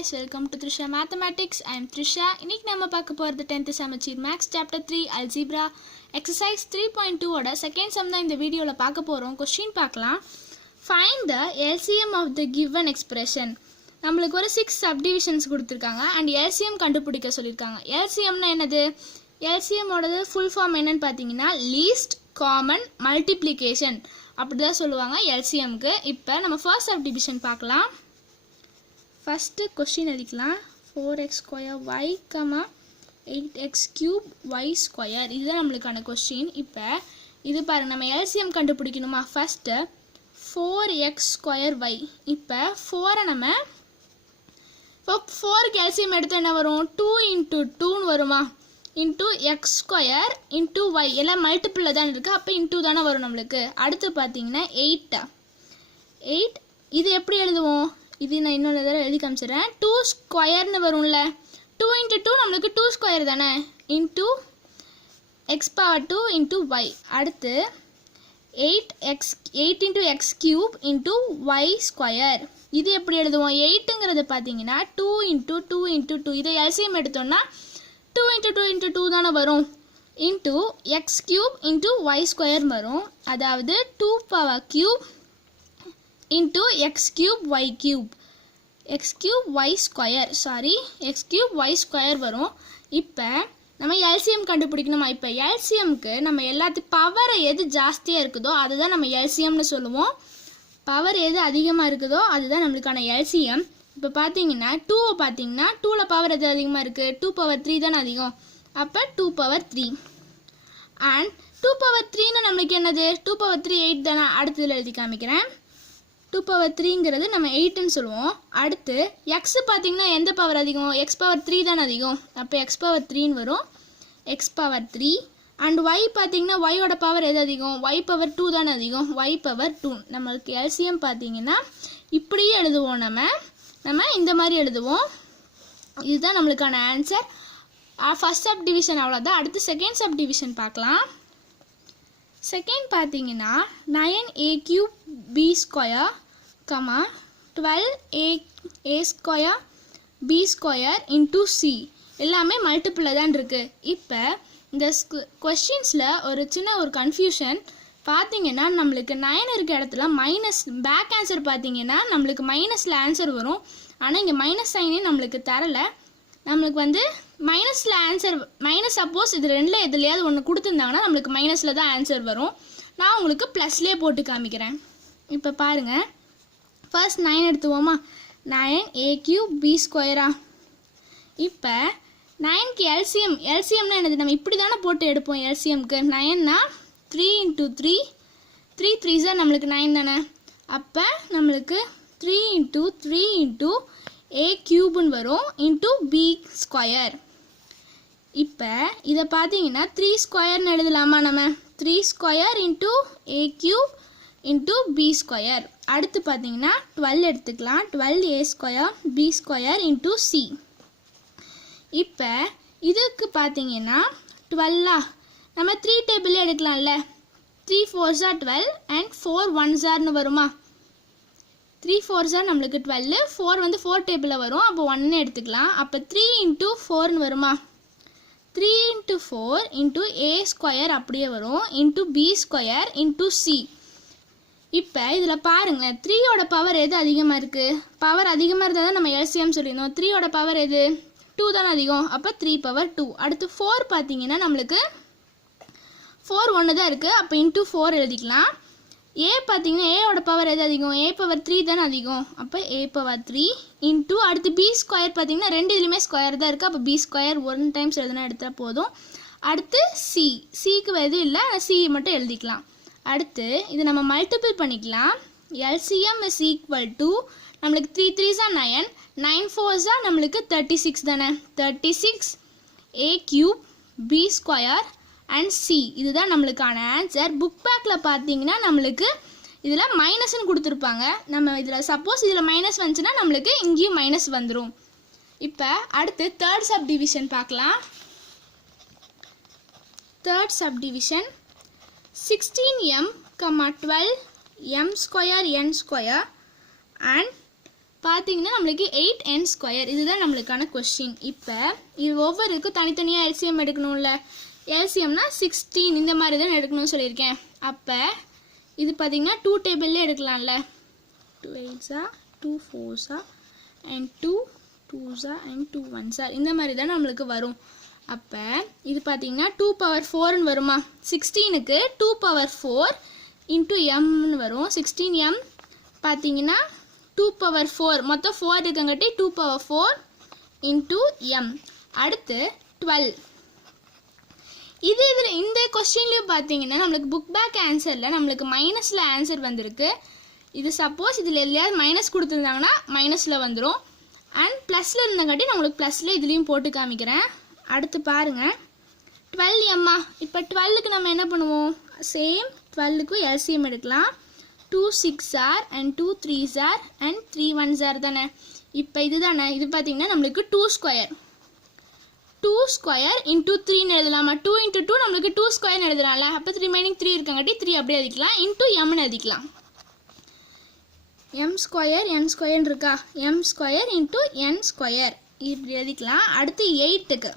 guys, welcome to Trisha Mathematics. I am Trisha. இன்னைக்கு நம்ம பார்க்க போறது 10th சமச்சீர் Maths chapter 3 algebra exercise 3.2 ஓட செகண்ட் சம் தான் இந்த வீடியோல பார்க்க போறோம். क्वेश्चन பார்க்கலாம். Find the LCM of the given expression. நமக்கு ஒரு 6 subdivisions கொடுத்திருக்காங்க and LCM கண்டுபிடிக்க சொல்லிருக்காங்க. LCM னா என்னது? LCM ஓடது full form என்னன்னு பாத்தீங்கன்னா least common multiplication அப்படிதான் சொல்லுவாங்க LCM க்கு. இப்போ நம்ம first subdivision பார்க்கலாம். First question எழுதிக்கலாம் 4x square y, 8x cube y square. இதுதான் நம்மளுக்கான question. இப்போ இது பாருங்க நம்ம LCM கண்டுபிடிக்கணுமா? First 4x square y. இப்போ 4 நம்ம 4 க்கு LCM எடுத்தா என்ன வரும்? 2 into 2 வருமா? into x square into y. எல்லாம் மல்டிபிள்ல தான் இருக்கு. அப்ப into தான வரும் நமக்கு. அடுத்து பாத்தீங்கன்னா 8 இது எப்படி எழுதுவோம்? இது நான் இன்னொரு தடவை எழுதி காமிச்சறேன். 2 ஸ்கொயர் னு வரும்ல. 2 into 2 நமக்கு 2 ஸ்கொயர் தானே. into x power 2 into y. அடுத்து 8 into x cube into y square. இது எப்படி எழுதுவோம்? 8ங்கிறது பாத்தீங்கன்னா 2 into 2 into 2. இதை LCM எடுத்தோம்னா 2 into 2 into 2 தான வரும். into x cube into y square வரும். அதாவது 2 power cube into x cube y cube. x cube y square. Sorry, x cube y square வரும். இப்போ நம்ம LCM கண்டுபிடிக்கணுமா? இப்போ LCM க்கு நம்ம எல்லாத்து பவர் எது ஜாஸ்தியா இருக்குதோ அதுதான் நம்ம LCM னு சொல்லுவோம். பவர் எது அதிகமா இருக்குதோ அதுதான் நமக்கான LCM. இப்போ பாத்தீங்கன்னா 2 பாத்தீங்கன்னா 2 ல பவர் எது அதிகமா இருக்கு? 2 power 3 தான அதிகம். அப்ப 2 power 3. and 2 power 3 னா நமக்கு என்னது? 2 power 3 8 தான. அடுத்ததுல எழுதி காமிக்கிறேன். 2 power 3ங்கிறது நம்ம 8 ன்னு சொல்லுவோம். அடுத்து x பாத்தீங்கன்னா எந்த பவர் அதிகம்? x power 3 தான அதிகம். அப்ப x power 3 ன்னு வரும். x power 3 and y பாத்தீங்கன்னா y ஓட பவர் எது அதிகம்? y power 2 தான அதிகம். y power 2. நமக்கு LCM பாத்தீங்கன்னா இப்படியே எழுதுவோம். நம்ம இந்த மாதிரி எழுதுவோம். இதுதான் நமக்கான ஆன்சர். ஃபர்ஸ்ட் சப் டிவிஷன் அவ்வளவுதான். அடுத்து செகண்ட் சப் டிவிஷன் பார்க்கலாம். செகண்ட் பாத்தீங்கன்னா 9a cube b square, 12a square b square into c. எல்லாமே மல்டிபிள்ல தான் இருக்கு. இப்போ இந்த क्वेश्चंसல ஒரு சின்ன ஒரு கன்ஃபியூஷன் பாத்தீங்கன்னா நமக்கு 9 இருக்க இடத்துல மைனஸ் பேக் ஆன்சர் பாத்தீங்கன்னா நமக்கு மைனஸ்ல ஆன்சர் வரும். ஆனா இங்க மைனஸ் சைனே நமக்கு தரல. நமக்கு வந்து மைனஸ்ல ஆன்சர் மைனஸ் சப்போஸ் இது ரெண்டுல எதுலயாவது ஒன்னு கொடுத்திருந்தாங்கன்னா நமக்கு மைனஸ்ல தான் ஆன்சர் வரும். நான் உங்களுக்கு பிளஸ்லயே போட்டு காமிக்கிறேன். இப்போ பாருங்க. First 9 எடுத்துவோமா? 9a cube b square. இப்போ 9 க்கு LCM னா என்னது? நம்ம இப்படி தான போட்டு எடுப்போம் LCM க்கு. 9 னா 3 into 3 3 3s are நமக்கு 9 தானே. அப்ப நமக்கு 3 into 3 into a cube ன்னு வரும் into b square. இப்ப இத பாத்தீங்கன்னா 3 ஸ்கொயர் ன்னு எழுதலாமா? நம்ம 3 square into a cube into b square. அடுத்து பாத்தீங்கன்னா 12 எடுத்துக்கலாம். 12a square b square into c. இப்ப இதுக்கு பாத்தீங்கன்னா 12 நம்ம 3 table எடுக்கலாம்ல. 3 4s are 12 and 4 1s are ன்னு வருமா? 3 4s are நமக்கு 12, 4 வந்து 4 டேபிள்ல வரும். அப்ப 1 ன்னு எடுத்துக்கலாம். அப்ப 3 into 4 ன்னு வருமா? 3 into 4 into a square அப்படியே வரும் into b square into c. இப்போ இதுல பாருங்க 3 ஓட பவர் எது அதிகமா இருக்கு? பவர் அதிகமா இருந்தா தான் நம்ம LCM சொல்லிருந்தோம். 3 ஓட பவர் எது? 2 தான் அதிகம். அப்ப 3 power 2. அடுத்து 4 பாத்தீங்கன்னா நமக்கு 4 ஒன்று தான் இருக்கு. அப்போ into 4 எழுதிக்கலாம். a பாத்தீங்கன்னா a ஓட பவர் எது அதிகம்? a power 3 தானே அதிகம். அப்போ a power 3 into அடுத்து b ஸ்கொயர் பாத்தீங்கன்னா ரெண்டு இதுலயுமே ஸ்கொயர் தான் இருக்கு. அப்போ b ஸ்கொயர் 1 டைம்ஸ் எழுதுனா எடுத்தா போதும். அடுத்து c க்கு எது இல்ல, c மட்டும் எழுதிக்கலாம். அடுத்து இது நம்ம மல்டிபிள் பண்ணிக்கலாம். LCM is equal to நமக்கு 3 3s are 9, 9 4s are நமக்கு 36 தானே. 36 a cube b square and c. இதுதான் நமக்கான ஆன்சர். புக் பேக்ல பாத்தீங்கன்னா நமக்கு இதுல மைனஸ் ன்னு கொடுத்திருப்பாங்க. நம்ம இதுல சப்போஸ் இதுல மைனஸ் வந்துச்சுனா நமக்கு இங்கேயும் மைனஸ் வந்துரும். இப்போ அடுத்து தேர்ட் சப் டிவிஷன் பார்க்கலாம். Third sub division 16m, 12m square n square and பார்த்தீங்கன்னா நம்மளுக்கு 8n ஸ்கொயர் இதுதான் நம்மளுக்கான கொஸ்டின். இப்போ இது ஒவ்வொருக்கும் தனித்தனியாக எல்சிஎம் எடுக்கணும்ல. எல்சிஎம்னா 16 இந்த மாதிரி தான் எடுக்கணும்னு சொல்லியிருக்கேன். அப்போ இது பார்த்தீங்கன்னா 2 டேபிள்லேயே எடுக்கலாம்ல. 2 8s 2 4s and 2 2s and 2 1s இந்த மாதிரி தான் நம்மளுக்கு வரும். அப்போ இது பார்த்தீங்கன்னா 2 power 4ன்னு வருமா. 16க்கு 2 power 4 into mன்னு வரும். 16m பார்த்தீங்கன்னா 2 power 4 மொத்தம் 4 இருக்கங்காட்டி 2 power 4 into m. அடுத்து 12. இதில் இந்த கொஸ்டின்லேயும் பார்த்தீங்கன்னா நம்மளுக்கு புக் பேக் ஆன்சரில் நம்மளுக்கு மைனஸில் ஆன்சர் வந்திருக்கு. இது சப்போஸ் இதில் எல்லையாவது மைனஸ் கொடுத்துருந்தாங்கன்னா மைனஸில் வந்துடும். அண்ட் ப்ளஸில் இருந்தங்காட்டி நான் உங்களுக்கு ப்ளஸில் இதுலேயும் போட்டு காமிக்கிறேன். அடுத்து பாருங்கள் 12m. இப்போ 12க்கு நம்ம என்ன பண்ணுவோம், சேம் 12க்கும் எல்சிஎம் எடுக்கலாம். 2 6s and 2 3s and 3 1s தானே. இப்போ இது தானே, இது பார்த்தீங்கன்னா நம்மளுக்கு 2 ஸ்கொயர். 2 ஸ்கொயர் இன்ட்டு 3ன்னு எழுதலாமா. 2 into 2 நம்மளுக்கு 2 ஸ்கொயர்னு எழுதலாம்ல. அப்போ ரிமைனிங் 3 இருக்கங்காட்டி 3 அப்படியே எழுதிக்கலாம். இன்ட்டு எம்னு எழுதிக்கலாம். m ஸ்கொயர் n ஸ்கொயர்னு இருக்கா. m square into n square இப்படி எழுதிக்கலாம். அடுத்து 8க்கு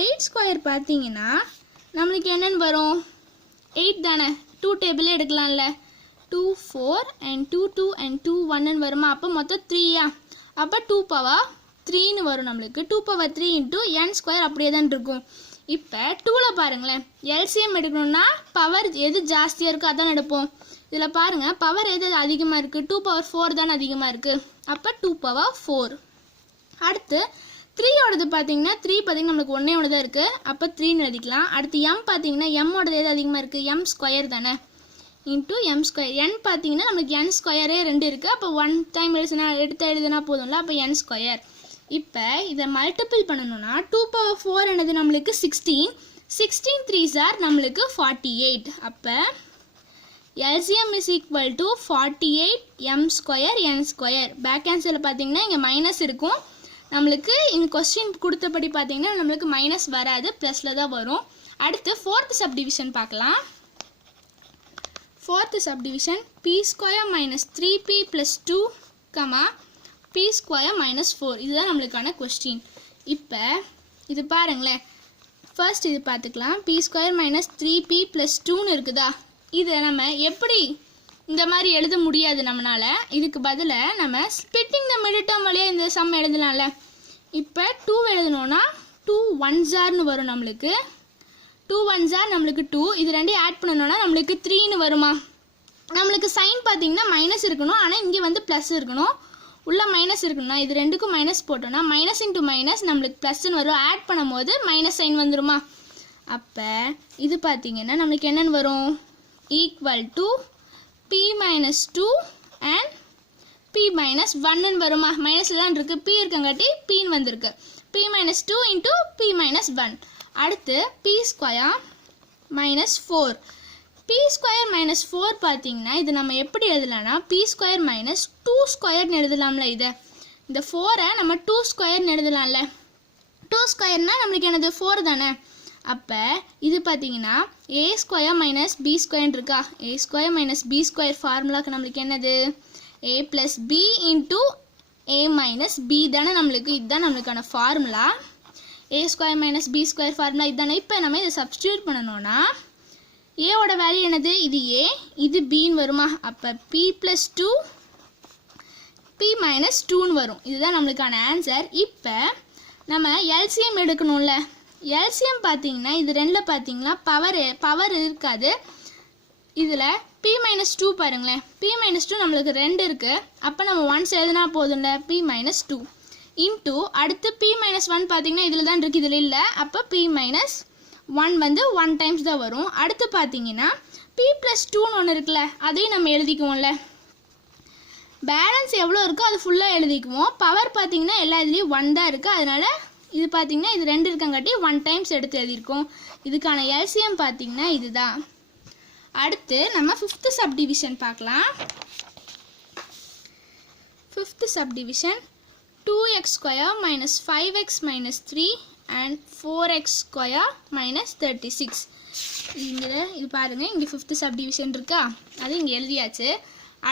8 ஸ்கொயர் பார்த்தீங்கன்னா நம்மளுக்கு என்னென்னு வரும், 8 தானே. 2 டேபிளே எடுக்கலாம்ல. 2 4 and 2 2 and 2 1ன்னு வருமா. அப்போ மொத்தம் 3யா. அப்போ 2 power 3ன்னு வரும் நம்மளுக்கு. 2 power 3 into n ஸ்கொயர் அப்படியே தான் இருக்கும். இப்போ 2ல் பாருங்களேன், எல்சிஎம் எடுக்கணும்னா பவர் எது ஜாஸ்தியாக இருக்கோ அதான் எடுப்போம். இதில் பாருங்கள் பவர் எது அதிகமாக இருக்குது, 2 power 4 தானே அதிகமாக இருக்குது. அப்போ 2 power 4. அடுத்து 3யோடது பார்த்தீங்கன்னா 3 பார்த்தீங்கன்னா நம்மளுக்கு ஒன்றே ஒன்று தான் இருக்குது. அப்போ 3ன்னு எழுதிக்கலாம். அடுத்து m பார்த்தீங்கன்னா எம்மோடது எது அதிகமாக இருக்குது, m ஸ்கொயர் தானே. Into m square. n பார்த்தீங்கன்னா நம்மளுக்கு n ஸ்கொயரே 2 இருக்குது. அப்போ 1 டைம் எழுதுனா போதும்ல. அப்போ n ஸ்கொயர். இப்போ இதை மல்டிபிள் பண்ணணும்னா 2 power 4 என்னது நம்மளுக்கு 16. 16 3s நம்மளுக்கு 48. அப்போ LCM is equal to 48 m square n square. Back ஆன்சரில் பார்த்தீங்கன்னா இங்கே மைனஸ் இருக்கும். நம்மளுக்கு இந்த கொஸ்டின் கொடுத்தபடி பார்த்தீங்கன்னா நம்மளுக்கு மைனஸ் வராது, ப்ளஸில் தான் வரும். அடுத்து 4th சப்டிவிஷன் பார்க்கலாம். 4th subdivision p square minus 3p plus 2 p square minus 4 இதுதான் நம்மளுக்கான கொஸ்டின். இப்போ இது பாருங்களேன், ஃபர்ஸ்ட் இது பார்த்துக்கலாம். p square minus 3p plus 2ன்னு இருக்குதா. இதை நம்ம எப்படி இந்த மாதிரி எழுத முடியாது நம்மளால. இதுக்கு பதிலாக நம்ம ஸ்பிட்டிங் த மிடில் டேர்ம் வழியாக இந்த சம் எழுதலாம்ல. இப்போ 2 எழுதணும்னா 2 1s வரும் நம்மளுக்கு. 2 1s நம்மளுக்கு 2. இது ரெண்டையும் ஆட் பண்ணணும்னா நம்மளுக்கு 3ன்னு வருமா. நம்மளுக்கு சைன் பார்த்தீங்கன்னா மைனஸ் இருக்கணும், ஆனால் இங்கே வந்து ப்ளஸ் இருக்கணும். உள்ள மைனஸ் இருக்குன்னா இது ரெண்டுக்கும் மைனஸ் போட்டோம்னா மைனஸ் இன்ட்டு மைனஸ் நம்மளுக்கு ப்ளஸ்ன்னு வரும். ஆட் பண்ணும் போது மைனஸ் சைன் வந்துருமா. அப்போ இது பார்த்தீங்கன்னா நம்மளுக்கு என்னென்னு வரும், equal to p minus 2 and p minus 1ன்னு வருமா. மைனஸில் தான் இருக்குது, p இருக்கங்காட்டி pன்னு வந்திருக்கு. p minus 2 into p minus 1. அடுத்து p square minus 4. p square minus 4 பார்த்தீங்கன்னா இது நம்ம எப்படி எழுதலாம்னா p ஸ்கொயர் மைனஸ் 2 ஸ்கொயர்னு எழுதலாம்ல. இதை இந்த 4ஐ நம்ம 2 ஸ்கொயர்னு எழுதலாம்ல. 2 ஸ்கொயர்னா நம்மளுக்கு என்னது 4 தானே. அப்போ இது பார்த்தீங்கன்னா a square minus b square இருக்கா. a square minus b square ஃபார்முலாக்கு நம்மளுக்கு என்னது a plus b into a minus b தானே நம்மளுக்கு. இதுதான் நம்மளுக்கான formula. a square minus b square formula இதுதானே. இப்போ நம்ம இதை சப்ஸ்டியூட் பண்ணணும்னா ஏவோட வேல்யூ என்னது, இது a இது bன்னு வருமா. அப்போ p ப்ளஸ் 2 p மைனஸ் 2ன்னு வரும். இதுதான் நம்மளுக்கான ஆன்சர். இப்போ நம்ம எல்சிஎம் எடுக்கணும்ல. எல்சிஎம் பார்த்தீங்கன்னா இது ரெண்டில் பார்த்தீங்கன்னா பவர் இருக்காது. இதில் p மைனஸ் 2 பாருங்களேன், p மைனஸ் 2 நம்மளுக்கு 2 இருக்குது. அப்போ நம்ம 1 எழுதுனா போதும்ல, p மைனஸ் 2 இன்ட்டு அடுத்து p மைனஸ் 1 பார்த்தீங்கன்னா இதில் தான் இருக்குது, இதில் இல்லை. அப்போ p மைனஸ் 1 வந்து 1 டைம்ஸ் தான் வரும். அடுத்து பார்த்தீங்கன்னா p ப்ளஸ் 2ன்னு ஒன்று இருக்குல்ல, அதையும் நம்ம எழுதிக்குவோம்ல. பேலன்ஸ் எவ்வளோ இருக்கோ அது ஃபுல்லாக எழுதிக்குவோம். பவர் பார்த்தீங்கன்னா எல்லா இதுலேயும் 1 தான் இருக்குது. அதனால் இது பார்த்தீங்கன்னா இது 2 இருக்கங்காட்டி 1 டைம்ஸ் எடுத்து எழுதியிருக்கோம். இதுக்கான எல்சிஎம் பார்த்தீங்கன்னா இதுதான். அடுத்து நம்ம 5th சப்டிவிஷன் பார்க்கலாம். 5th subdivision 2x square minus 5x minus 3 and 4x square minus 36. இங்கே இது பாருங்கள், இங்கே 5th சப்டிவிஷன் இருக்கா, அது இங்கே எழுதியாச்சு.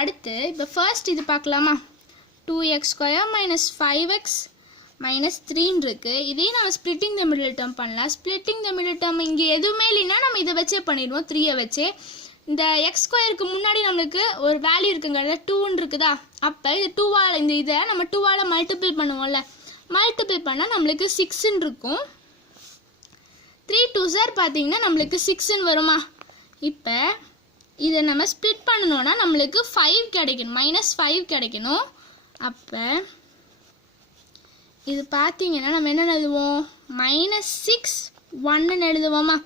அடுத்து இப்போ ஃபர்ஸ்ட் இது பார்க்கலாமா. 2x square minus 5x minus 3 இருக்குது. இதையும் நம்ம ஸ்ப்ளிட்டிங் த மிடில் டேர்ம் பண்ணலாம். ஸ்ப்ளிட்டிங் த மிடில் டேர்ம் இங்கே எதுவுமே இல்லைன்னா நம்ம இதை வச்சே பண்ணிடுவோம், 3யை வச்சு. இந்த எக்ஸ் ஸ்கொயருக்கு முன்னாடி நம்மளுக்கு ஒரு வேல்யூ இருக்குங்க, 2ன்னு இருக்குதா? அப்போ இது 2ஆல் இந்த இதை நம்ம 2ஆல் மல்டிபிள் பண்ணுவோம்ல, மல்டிபிள் பண்ணால் நம்மளுக்கு 6ன்னு இருக்கும். 3 2s பார்த்தீங்கன்னா நம்மளுக்கு 6ன்னு வருமா? இப்போ இதை நம்ம ஸ்ப்ளிட் பண்ணணும்னா நம்மளுக்கு 5 கிடைக்கணும், -5 கிடைக்கணும். அப்போ இது பார்த்தீங்கன்னா நம்ம என்ன எழுதுவோம்? -6 1ன்னு எழுதுவோமா?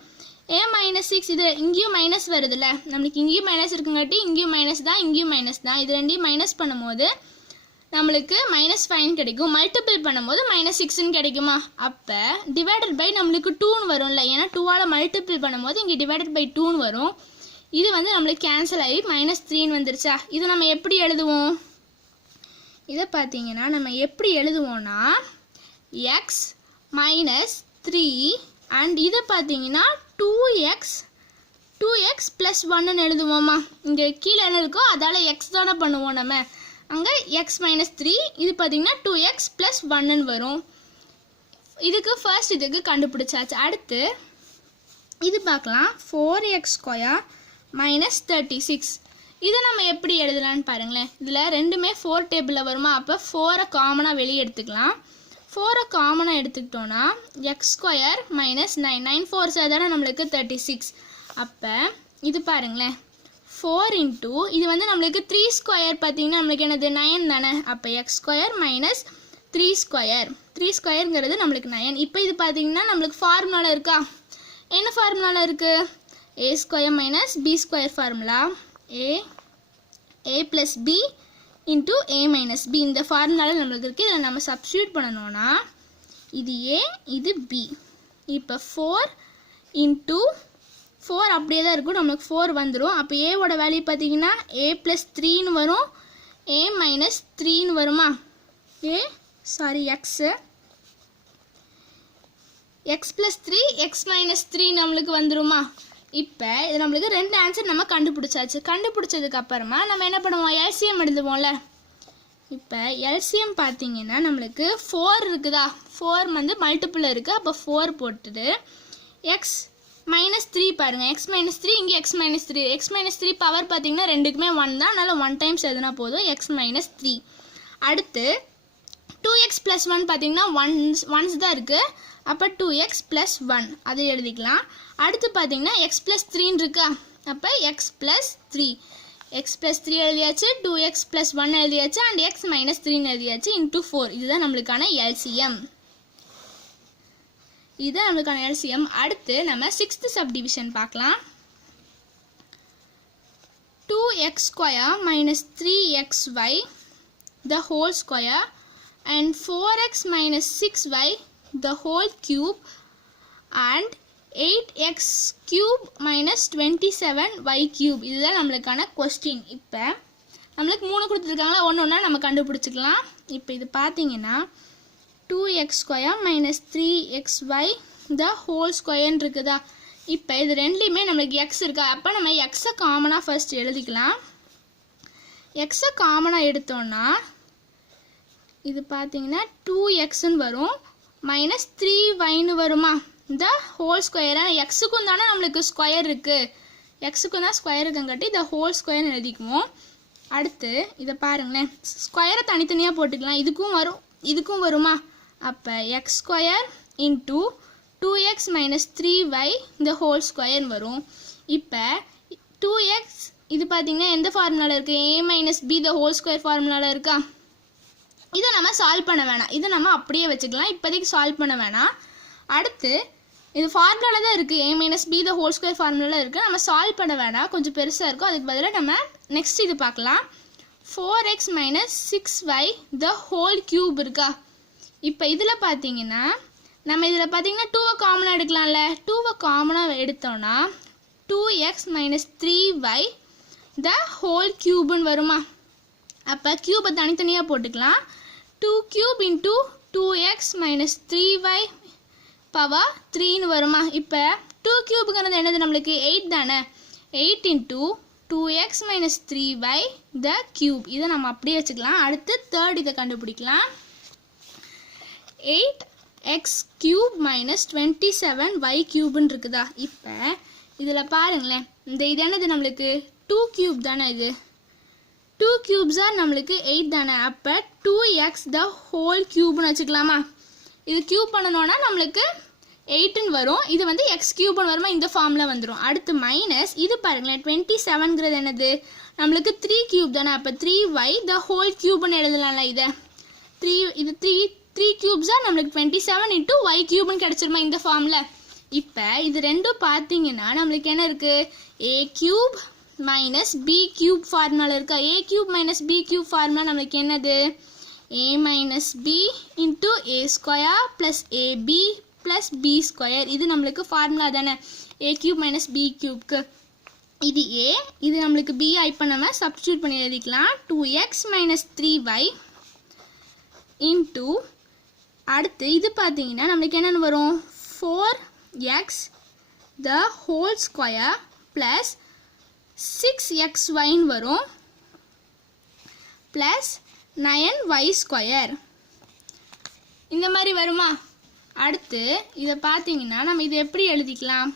ஏன் -6? இது இங்கேயும் மைனஸ் வருதுல்ல, நம்மளுக்கு இங்கேயும் மைனஸ் இருக்குங்காட்டி இங்கேயும் மைனஸ் தான், இங்கேயும் மைனஸ் தான். இது ரெண்டையும் மைனஸ் பண்ணும்போது நம்மளுக்கு -5 கிடைக்கும். மல்டிபிள் பண்ணும்போது -6ன்னு கிடைக்குமா? அப்போ டிவைடட் பை நம்மளுக்கு 2ன்னு வரும்ல, ஏன்னா 2ஆல் மல்டிபிள் பண்ணும்போது இங்கே டிவைடட் பை 2ன்னு வரும். இது வந்து நம்மளுக்கு கேன்சல் ஆகி -3ன்னு வந்துருச்சா? இதை நம்ம எப்படி எழுதுவோம்? இதை பார்த்தீங்கன்னா நம்ம எப்படி எழுதுவோம்னா x -3 அண்ட் இதை பார்த்தீங்கன்னா 2x + 1ன்னு எழுதுவோமா? இங்கே கீழே என்ன இருக்கோ அதால் எக்ஸ் தானே பண்ணுவோம் நம்ம. அங்கே x -3, இது பார்த்தீங்கன்னா 2x + 1ன்னு வரும். இதுக்கு ஃபர்ஸ்ட் இதுக்கு கண்டுபிடிச்சாச்சு. அடுத்து இது பார்க்கலாம். 4x square -36. இதை நம்ம எப்படி எழுதலான்னு பாருங்களேன். இதில் ரெண்டுமே 4 டேபிளில் வருமா? அப்போ 4ஐ காமனாக வெளியே எடுத்துக்கலாம். 4ஐ காமனாக எடுத்துக்கிட்டோன்னா எக்ஸ் ஸ்கொயர் -9 9 4s தானே நம்மளுக்கு 36. அப்போ இது பாருங்களேன், 4 இன்ட்டு இது வந்து நம்மளுக்கு 3 ஸ்கொயர் பார்த்தீங்கன்னா நம்மளுக்கு என்னது 9 தானே? அப்போ எக்ஸ் ஸ்கொயர் -3 ஸ்கொயர், 3 ஸ்கொயருங்கிறது நம்மளுக்கு 9. இப்போ இது பார்த்தீங்கன்னா நம்மளுக்கு ஃபார்முலாவில் இருக்கா? என்ன ஃபார்முலாவில் இருக்குது? a square minus b square formula, a + b into a minus b. இந்த ஃபார்முலாவில் நம்மளுக்கு இருக்குது. இதில் நம்ம சப்ஸ்டியூட் பண்ணணும்னா இது a இது b. இப்போ 4 இன்ட்டு 4 அப்படியே தான் இருக்கும், நம்மளுக்கு 4 வந்துடும். அப்போ ஏவோட வேல்யூ பார்த்தீங்கன்னா a + 3ன்னு வரும், a - 3ன்னு வருமா? x + 3 x - 3 நம்மளுக்கு வந்துருமா? இப்போ இது நம்மளுக்கு ரெண்டு ஆன்சர் நம்ம கண்டுபிடிச்சாச்சு. கண்டுபிடிச்சதுக்கு அப்புறமா நம்ம என்ன பண்ணுவோம்? எல்சிஎம் எழுதுவோம்ல. இப்போ எல்சிஎம் பார்த்தீங்கன்னா நம்மளுக்கு 4 இருக்குதா? 4 வந்து மல்டிபிள் இருக்குது. அப்போ 4 போட்டுட்டு x -3 பாருங்கள், x -3 இங்கே x -3. x -3 பவர் பார்த்தீங்கன்னா ரெண்டுக்குமே 1 தான், அதனால் 1 டைம்ஸ் எதுனா போதும், x -3. அடுத்து 2x + 1 பார்த்தீங்கன்னா ஒன்ஸ் தான் இருக்குது. அப்போ 2x + 1 அதை எழுதிக்கலாம். அடுத்து பார்த்தீங்கன்னா x + 3 இருக்கா? அப்போ x + 3 எழுதியாச்சு, 2x + 1 எழுதியாச்சு, அண்ட் x -3 எழுதியாச்சு, இன்ட்டு 4. இதுதான் நம்மளுக்கான எல்சிஎம். இதுதான் நம்மளுக்கான எல்சிஎம். அடுத்து நம்ம 6th சப்டிவிஷன் பார்க்கலாம். 2x square -3xy the whole square and 4x - 6y the whole cube and 8x cube - 27y cube. இதுதான் நம்மளுக்கான கொஸ்டின். இப்போ நம்மளுக்கு 3 கொடுத்துருக்காங்களா, ஒன்று ஒன்றா நம்ம கண்டுபிடிச்சிக்கலாம். இப்போ இது பார்த்தீங்கன்னா 2x square -3xy the whole square இருக்குதா? இப்போ இது ரெண்டுலேயுமே நம்மளுக்கு எக்ஸ் இருக்கா? அப்போ நம்ம எக்ஸை காமனாக ஃபர்ஸ்ட் எழுதிக்கலாம். எக்ஸை காமனாக எடுத்தோன்னா இது பார்த்தீங்கன்னா 2xன்னு வரும், -3yன்னு வருமா? இந்த ஹோல் ஸ்கொயர், எக்ஸுக்கும் தானே நம்மளுக்கு ஸ்கொயர் இருக்குது, எக்ஸுக்கும் தான் ஸ்கொயர் இருக்குங்காட்டி இந்த ஹோல் ஸ்கொயர்னு எழுதிக்குவோம். அடுத்து இதை பாருங்களேன், ஸ்கொயரை தனித்தனியாக போட்டுக்கலாம். இதுக்கும் வரும், இதுக்கும் வருமா? அப்போ X square into 2x - 3y இந்த ஹோல் ஸ்கொயர் வரும். இப்போ 2x இது பார்த்தீங்கன்னா எந்த ஃபார்முலாவில் இருக்குது? a - b the whole square ஃபார்முலாவில் இருக்கா? இதை நம்ம சால்வ் பண்ண வேணாம், இதை நம்ம அப்படியே வச்சுக்கலாம், இப்போதைக்கு சால்வ் பண்ண வேணாம். அடுத்து இது ஃபார்முலாவில் தான் இருக்குது, a - b the whole square ஃபார்முலாவில் இருக்குது, நம்ம சால்வ் பண்ண வேணாம், கொஞ்சம் பெருசாக இருக்கும். அதுக்கு பதிலாக நம்ம நெக்ஸ்ட் இது பார்க்கலாம். 4x - 6y the whole cube இருக்கா? இப்போ இதில் பார்த்தீங்கன்னா நம்ம இதில் பார்த்தீங்கன்னா 2வை காமனாக எடுக்கலாம்ல. 2வை காமனாக எடுத்தோன்னா 2x - 3y the whole cubeன்னு வருமா? அப்போ க்யூபை தனித்தனியாக போட்டுக்கலாம். 2 cube into 2x - 3y power 3ன்னு வருமா? இப்போ 2 cube என்னது நம்மளுக்கு 8 தானே? 8 into 2x minus 3y the cube. இதை நம்ம அப்படியே வச்சுக்கலாம். அடுத்து தேர்ட் இதை கண்டுபிடிக்கலாம். 8x cube minus 27y cubeன்னு இருக்குதா. இப்போ இதில் பாருங்களேன், இது என்னது நம்மளுக்கு 2 cube தானே. இது 2 cubes நம்மளுக்கு 8 தானே. அப்போ 2x the whole cubeன்னு வச்சுக்கலாமா. இது கியூப் பண்ணணும்னா நம்மளுக்கு 8ன்னு வரும். இது வந்து எக்ஸ் கியூப்னு வருமா, இந்த ஃபார்மில் வந்துடும். அடுத்து மைனஸ் இது பாருங்களேன், 27ங்கிறது என்னது நம்மளுக்கு 3 கியூப் தானே. அப்போ 3y the whole cubeன்னு எழுதலாம்ல. இதை 3 கியூப்ஸாக நம்மளுக்கு 27 into y கியூப்னு கிடச்சிருமா இந்த ஃபார்மில். இப்போ இது ரெண்டும் பார்த்தீங்கன்னா நம்மளுக்கு என்ன இருக்குது, a cube minus B cube formula இருக்கா. a cube minus B cube formula நம்மளுக்கு என்னது, a minus b into a square plus ab plus b square. இது நம்மளுக்கு ஃபார்முலா தானே, a cube minus b cubeக்கு. இது a, இது நம்மளுக்கு b. இப்போ நம்ம சப்ஸ்டியூட் பண்ணி எழுதிக்கலாம். 2x minus 3y into அடுத்து இது பார்த்தீங்கன்னா நம்மளுக்கு என்னென்னு வரும், 4x the whole square plus 6xyன்னு வரும் plus 9y square. இந்த மாதிரி வருமா. அடுத்து இதை பார்த்தீங்கன்னா நம்ம இதை எப்படி எழுதிக்கலாம்,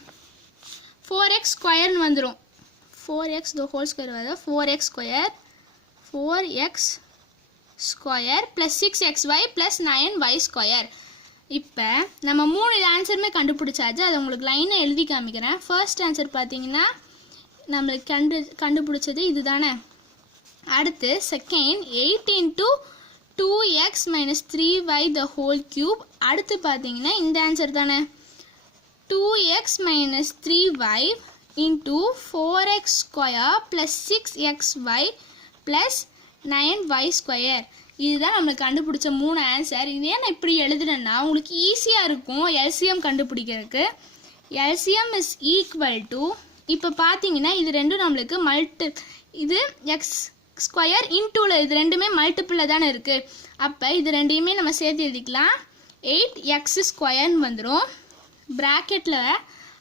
4x ஸ்கொயர்னு வந்துடும். 4x the whole square வரும், 4x square plus 6xy plus 9y square. இப்போ நம்ம 3 ஆன்சருமே கண்டுபிடிச்சாச்சு. அது உங்களுக்கு லைனை எழுதி காமிக்கிறேன். ஃபர்ஸ்ட் ஆன்சர் பார்த்தீங்கன்னா நம்மளுக்கு கண்டுபிடிச்சது இது தானே. அடுத்து second 8 into 2x minus 3y the whole cube. அடுத்து பார்த்தீங்கன்னா இந்த ஆன்சர் தானே, 2x minus 3y into 4x square plus 6xy plus 9y square. இதுதான் நம்மளுக்கு கண்டுபிடிச்ச 3 ஆன்சர். இது ஏன் நான் இப்படி எழுதுனேன்னா உங்களுக்கு ஈஸியாக இருக்கும் எல்சிஎம் கண்டுபிடிக்கிறதுக்கு. எல்சிஎம் இஸ் ஈக்குவல் டு, இப்போ பார்த்தீங்கன்னா இது ரெண்டும் நம்மளுக்கு இது எக்ஸ் ஸ்கொயர் இன்டூவில் இது ரெண்டுமே மல்டிப்பிளில் தானே இருக்குது. அப்போ இது ரெண்டையுமே நம்ம சேர்த்து எழுதிக்கலாம். 8x ஸ்கொயர்னு வந்துடும் ப்ராக்கெட்டில்.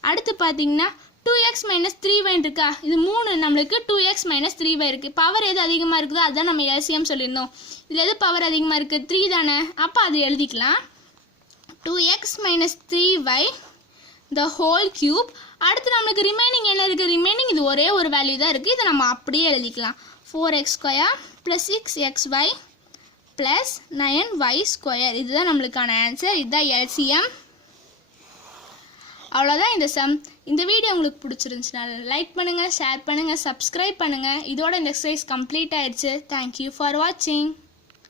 அடுத்து பார்த்தீங்கன்னா 2x மைனஸ் 3y இருக்கா. இது 3 நம்மளுக்கு 2x மைனஸ் 3y இருக்குது. பவர் எது அதிகமாக இருக்குதோ அதுதான் நம்ம எல்சிஎம் சொல்லியிருந்தோம். இதில் எது பவர் அதிகமாக இருக்குது, 3 தானே. அப்போ அது எழுதிக்கலாம். 2x minus 3y the whole cube. அடுத்து நம்மளுக்கு ரிமைனிங் என்ன இருக்குது, ரிமைனிங் இது ஒரே ஒரு வேல்யூ தான் இருக்குது. இதை நம்ம அப்படியே எழுதிக்கலாம். 4x square plus 6xy plus 9y square. இதுதான் நம்மளுக்கான ஆன்சர். இதுதான் எல்சிஎம். அவ்வளோதான் இந்த சம். இந்த வீடியோ உங்களுக்கு பிடிச்சிருந்துச்சுன்னா லைக் பண்ணுங்கள், ஷேர் பண்ணுங்கள், சப்ஸ்கிரைப் பண்ணுங்கள். இதோட இந்த எக்ஸசைஸ் கம்ப்ளீட் ஆயிடுச்சு. தேங்க்யூ ஃபார் வாட்சிங்.